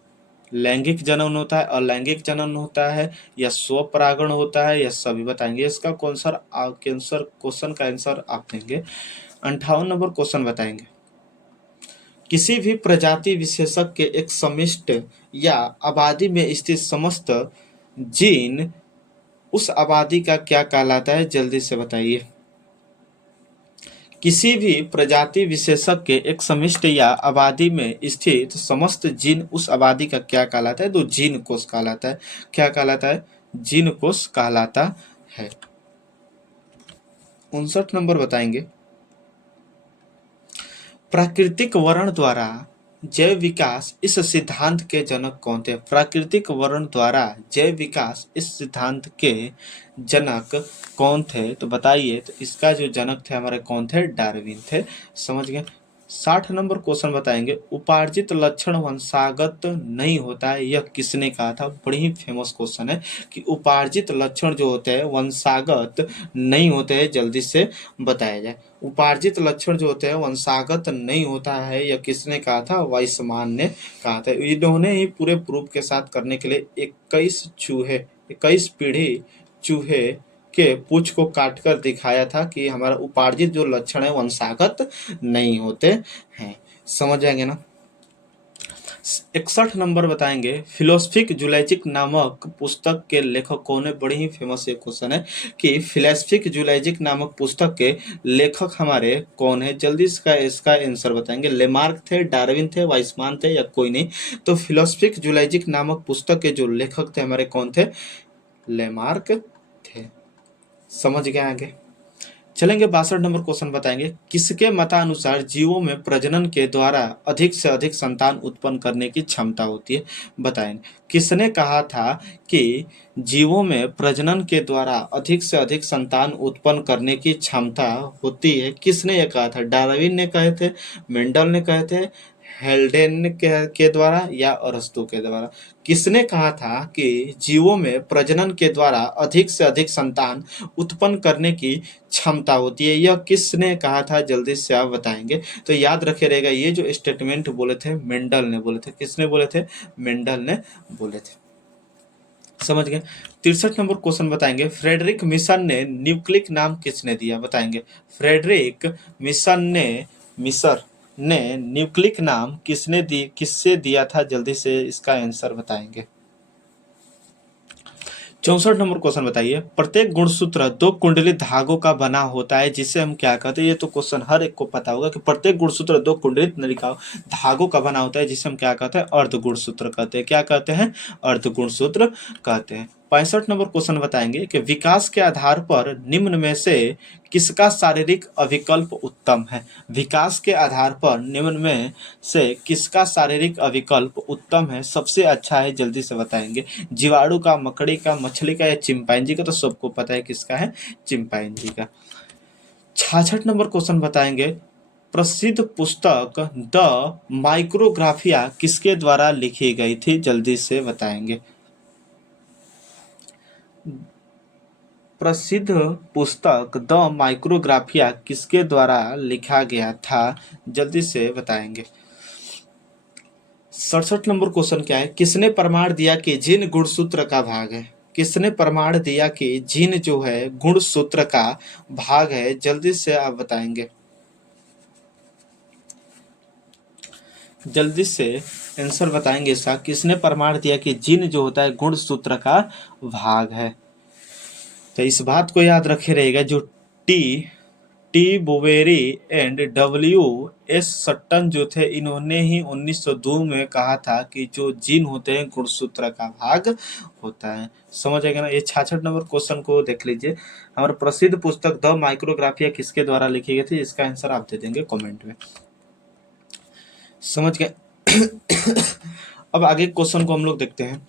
लैंगिक जनन होता है, अलैंगिक जनन होता है, या स्वपरागण होता है, या सभी बताएंगे। इसका क्वेश्चन का आंसर आप देंगे। 58 नंबर क्वेश्चन बताएंगे, किसी भी प्रजाति विशेषक के एक समिष्ट या आबादी में स्थित समस्त जीन उस आबादी का क्या कहलाता है, जल्दी से बताइए। किसी भी प्रजाति विशेषक के एक समिष्ट या आबादी में स्थित समस्त जीन उस आबादी का क्या कहलाता है, तो जीन कोष कहलाता है। क्या कहलाता है, जीन कोष कहलाता है। 59 नंबर बताएंगे, प्राकृतिक वर्ण द्वारा जैव विकास इस सिद्धांत के जनक कौन थे। प्राकृतिक वर्ण द्वारा जैव विकास इस सिद्धांत के जनक कौन थे, तो बताइए। तो इसका जो जनक थे हमारे कौन थे, डार्विन थे। समझ गए। 60 नंबर क्वेश्चन बताएंगे, उपार्जित लक्षण वंशागत नहीं होता है, यह किसने कहा था। बड़ी ही फेमस क्वेश्चन है कि उपार्जित लक्षण जो होते हैं वंशागत नहीं होते हैं, जल्दी से बताया जाए। उपार्जित लक्षण जो होते हैं वंशागत नहीं होता है, यह किसने कहा था, वाइसमान ने कहा था। इन्होंने ही पूरे प्रूफ के साथ करने के लिए 21 पीढ़ी चूहे के पूंछ को काटकर दिखाया था कि हमारा उपार्जित जो लक्षण है वंशागत नहीं होते हैं। समझ जाएंगे ना। 61 नंबर बताएंगे, फिलोसफिक जूलॉजिक नामक पुस्तक के लेखक कौन है। बड़ी ही फेमस ये क्वेश्चन है कि फिलोसफिक जूलॉजिक नामक पुस्तक के लेखक हमारे कौन है। जल्दी इसका आंसर बताएंगे। लेमार्क थे, डार्विन थे, वाइसमान थे या कोई नहीं। तो फिलोसफिक जूलॉजिक नामक पुस्तक के जो लेखक थे हमारे कौन थे, लेमार्क थे। समझ गए आगे। चलेंगे 62 नंबर क्वेश्चन बताएंगे, किसके मतानुसार जीवों में प्रजनन के द्वारा अधिक से अधिक संतान उत्पन्न करने की क्षमता होती है, बताएंगे। किसने कहा था कि जीवों में प्रजनन के द्वारा अधिक से अधिक संतान उत्पन्न करने की क्षमता होती है, किसने ये कहा था। डार्विन ने कहे थे, मेंडल ने कहे थे, हेल्डेन के द्वारा या अरस्तु के द्वारा। किसने कहा था कि जीवों में प्रजनन के द्वारा अधिक से अधिक संतान उत्पन्न करने की क्षमता होती है, यह किसने कहा था, जल्दी से आप बताएंगे। तो याद रखे रहेगा, ये जो स्टेटमेंट बोले थे मेंडल ने बोले थे। किसने बोले थे, मेंडल ने बोले थे। समझ गए। 63 नंबर क्वेश्चन बताएंगे, फ्रेडरिक मिशन ने न्यूक्लिक नाम किसने दिया, बताएंगे। फ्रेडरिक मिसर ने न्यूक्लिक नाम किससे दिया था, जल्दी से इसका आंसर बताएंगे। 64 नंबर क्वेश्चन बताइए, प्रत्येक गुणसूत्र 2 कुंडली धागों का बना होता है, जिसे हम क्या कहते हैं। ये तो क्वेश्चन हर एक को पता होगा कि प्रत्येक गुणसूत्र 2 कुंडलित नलिका धागों का बना होता है, जिसे हम क्या कहते हैं, अर्ध गुणसूत्र कहते हैं। क्या कहते हैं, अर्ध गुणसूत्र कहते हैं। 65 नंबर क्वेश्चन बताएंगे कि विकास के आधार पर निम्न में से किसका शारीरिक अविकल्प उत्तम है। विकास के आधार पर निम्न में से किसका शारीरिक अविकल्प उत्तम है, सबसे अच्छा है, जल्दी से बताएंगे। जीवाणु का, मकड़ी का, मछली का या चिंपैंजी का। तो सबको पता है किसका है, चिंपैंजी का। 66 नंबर क्वेश्चन बताएंगे, प्रसिद्ध पुस्तक द माइक्रोग्राफिया किसके द्वारा लिखी गई थी, जल्दी से बताएंगे। प्रसिद्ध पुस्तक द माइक्रोग्राफिया किसके द्वारा लिखा गया था, जल्दी से बताएंगे। 67 नंबर क्वेश्चन क्या है, किसने प्रमाण दिया कि जीन गुणसूत्र का भाग है। किसने प्रमाण दिया कि जीन जो है गुणसूत्र का भाग है, जल्दी से आप बताएंगे। जल्दी से आंसर बताएंगे इसका, किसने प्रमाण दिया कि जीन जो होता है गुणसूत्र का भाग है। तो इस बात को याद रखे रहेगा, जो T Boveri and W S Sutton जो थे, इन्होंने ही 1902 में कहा था कि जो जीन होते हैं गुणसूत्र का भाग होता है। समझ आएगा ना। ये 66 नंबर क्वेश्चन को देख लीजिए। हमारा प्रसिद्ध पुस्तक द माइक्रोग्राफिया किसके द्वारा लिखी गई थी, इसका आंसर आप दे देंगे कमेंट में। समझ गए। अब आगे क्वेश्चन को हम लोग देखते हैं।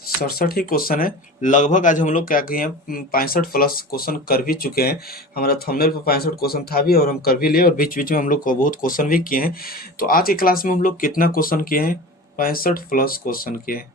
67 ही क्वेश्चन है। लगभग आज हम लोग क्या किए हैं, 65 प्लस क्वेश्चन कर भी चुके हैं। हमारा थंबनेल पर 65 क्वेश्चन था भी और हम कर भी लिए, और बीच बीच में हम लोग को बहुत क्वेश्चन भी किए हैं। तो आज की क्लास में हम लोग कितना क्वेश्चन किए हैं, 65 प्लस क्वेश्चन किए हैं।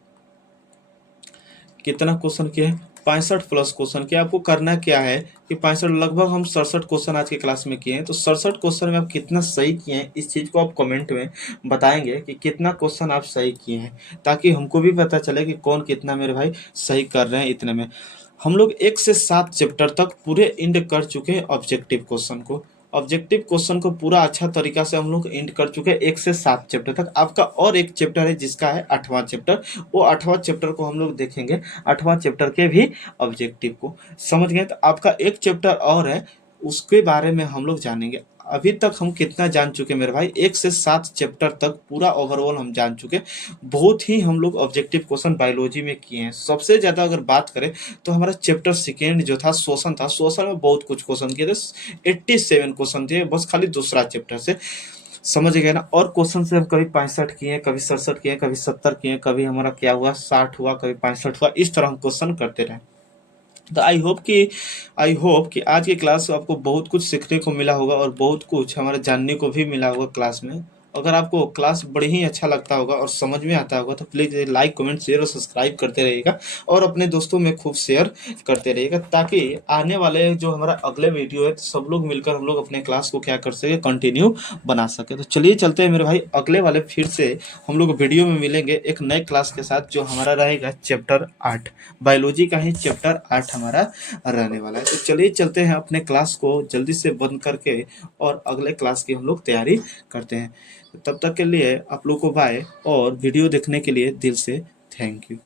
कितना क्वेश्चन किए हैं, 65 प्लस क्वेश्चन किया। आपको करना क्या है कि 65 लगभग हम 67 क्वेश्चन आज की क्लास में किए हैं। तो 67 क्वेश्चन में आप कितना सही किए हैं, इस चीज़ को आप कमेंट में बताएंगे कि कितना क्वेश्चन आप सही किए हैं, ताकि हमको भी पता चले कि कौन कितना मेरे भाई सही कर रहे हैं। इतने में हम लोग 1 से 7 चैप्टर तक पूरे एंड कर चुके हैं। ऑब्जेक्टिव क्वेश्चन को पूरा अच्छा तरीका से हम लोग एंड कर चुके हैं 1 से 7 चैप्टर तक। आपका और एक चैप्टर है जिसका है 8वां चैप्टर, वो 8वां चैप्टर को हम लोग देखेंगे, 8वां चैप्टर के भी ऑब्जेक्टिव को। समझ गए। तो आपका एक चैप्टर और है, उसके बारे में हम लोग जानेंगे। अभी तक हम कितना जान चुके मेरे भाई, 1 से 7 चैप्टर तक पूरा ओवरऑल हम जान चुके। बहुत ही हम लोग ऑब्जेक्टिव क्वेश्चन बायोलॉजी में किए हैं। सबसे ज़्यादा अगर बात करें तो हमारा चैप्टर सेकेंड जो था श्वसन था, श्वसन में बहुत कुछ क्वेश्चन किए थे, 87 क्वेश्चन थे बस खाली दूसरा चैप्टर से। समझ गए ना। और क्वेश्चन से हम कभी 65 किए, कभी 67 किए, कभी 70 किए, कभी हमारा क्या हुआ 60 हुआ, कभी 65 हुआ, इस तरह हम क्वेश्चन करते रहे। तो आई होप कि आज की क्लास आपको बहुत कुछ सीखने को मिला होगा और बहुत कुछ हमारे जानने को भी मिला होगा क्लास में। अगर आपको क्लास बड़ी ही अच्छा लगता होगा और समझ में आता होगा तो प्लीज़ लाइक कमेंट शेयर और सब्सक्राइब करते रहिएगा और अपने दोस्तों में खूब शेयर करते रहिएगा, ताकि आने वाले जो हमारा अगले वीडियो है तो सब लोग मिलकर हम लोग अपने क्लास को क्या कर सके, कंटिन्यू बना सके। तो चलिए चलते हैं मेरे भाई, अगले वाले फिर से हम लोग वीडियो में मिलेंगे एक नए क्लास के साथ, जो हमारा रहेगा चैप्टर 8, बायोलॉजी का ही चैप्टर 8 हमारा रहने वाला है। तो चलिए चलते हैं अपने क्लास को जल्दी से बंद करके और अगले क्लास की हम लोग तैयारी करते हैं। तब तक के लिए आप लोग को बाय, और वीडियो देखने के लिए दिल से थैंक यू।